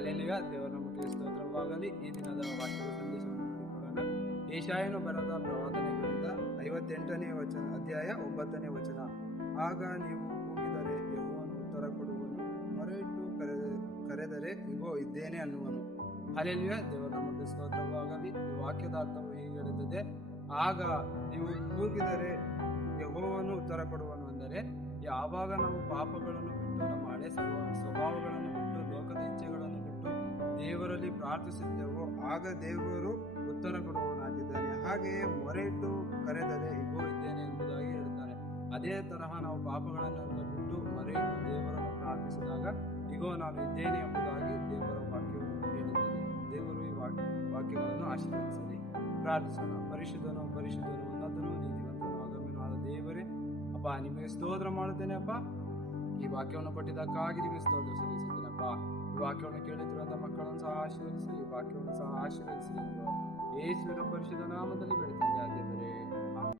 Alleluia. ದೇವರ ನಮಗೆ ಸ್ತೋತ್ರವಾಗಲಿ. ಈ ದಿನದ ವಾಕ್ಯದ ಸಂದೇಶವನ್ನು ನೋಡಿಕೊಳ್ಳೋಣ. ಯೆಶಾಯನು ಬರೆದ ಪ್ರವಾದನೆ ಗ್ರಂಥ 58ನೇ ಅಧ್ಯಾಯ 9ನೇ ವಚನ. ಆಗ ನೀವು ಕೂಗಿದರೆ ಯೆಹೋವನು ಉತ್ತರ ಕೊಡುವನು, ಮೊರೆಯಿಟ್ಟು ಕರೆದರೆ ಇಗೋ ಇದ್ದೇನೆ ಅನ್ನುವನು. ಅಲ್ಲೆಲುಯ್ಯ. ದೇವರ ನಮಗೆ ಸ್ತೋತ್ರವಾಗಲಿ. ಈ ವಾಕ್ಯದ ಅರ್ಥವು ಹೀಗೆ ಹೇಳುತ್ತದೆ, ಆಗ ನೀವು ಕೂಗಿದರೆ ಯೆಹೋವನು ಉತ್ತರ ಕೊಡುವನು. ಅಂದರೆ ಯಾವಾಗ ನಾವು ಪಾಪಗಳನ್ನು ಬಿಟ್ಟು, ನಮ್ಮ ಹಳೆ ಸ್ವಭಾವಗಳನ್ನು ಬಿಟ್ಟು, ಲೋಕದ ಇಚ್ಛೆಗಳನ್ನು ಬಿಟ್ಟು ದೇವರಲ್ಲಿ ಪ್ರಾರ್ಥಿಸುತ್ತೇವೋ ಆಗ ದೇವರು ಉತ್ತರ ಕೊಡುವವನಾಗಿದ್ದಾನೆ. ಹಾಗೆಯೇ ಮೊರೆಯಿಟ್ಟು ಕರೆದರೆ ಇಗೋ ಇದ್ದೇನೆ ಎಂಬುದಾಗಿ ಹೇಳ್ತಾನೆ. ಅದೇ ತರಹ ನಾವು ಪಾಪಗಳನ್ನೆಲ್ಲ ಬಿಟ್ಟು ಮೊರೆಯಿಟ್ಟು ದೇವರನ್ನು ಪ್ರಾರ್ಥಿಸಿದಾಗ ಇಗೋ ನಾನು ಇದ್ದೇನೆ ಎಂಬುದಾಗಿ ದೇವರ ವಾಕ್ಯವು ಹೇಳುತ್ತದೆ. ದೇವರು ಈ ವಾಕ್ಯಗಳನ್ನು ಆಶೀರ್ವದಿಸಲಿ. ಪ್ರಾರ್ಥಿಸೋಣ. ಪರಿಶುದ್ಧನು ಪರಿಶುದ್ಧನು ಉನ್ನತನು ನೀತಿವಂತನು ಅಗಮ್ಯನೂ ಆದ ದೇವರೇ, ಅಪ್ಪ ನಿಮಗೆ ಸ್ತೋತ್ರ ಮಾಡುತ್ತೇನೆ. ಅಪ್ಪ, ಈ ವಾಕ್ಯವನ್ನು ಕೊಟ್ಟಿದ್ದಕ್ಕಾಗಿ ನಿಮಗೆ ಸ್ತೋತ್ರ ಸಲ್ಲಿಸುತ್ತೇನಪ್ಪ. ಈ ವಾಕ್ಯವನ್ನು ಕೇಳುತ್ತಿರುವಂತಹ ಮಕ್ಕಳನ್ನು ಸಹ ಆಶೀರ್ವದಿಸಿ, ಈ ವಾಕ್ಯವನ್ನು ಸಹ ಆಶೀರ್ವದಿಸಿ. ಯೇಸುವಿನ ಪರಿಶುದ್ಧ ನಾಮದಲ್ಲಿ ಬೇಡ್ತೇನೆ.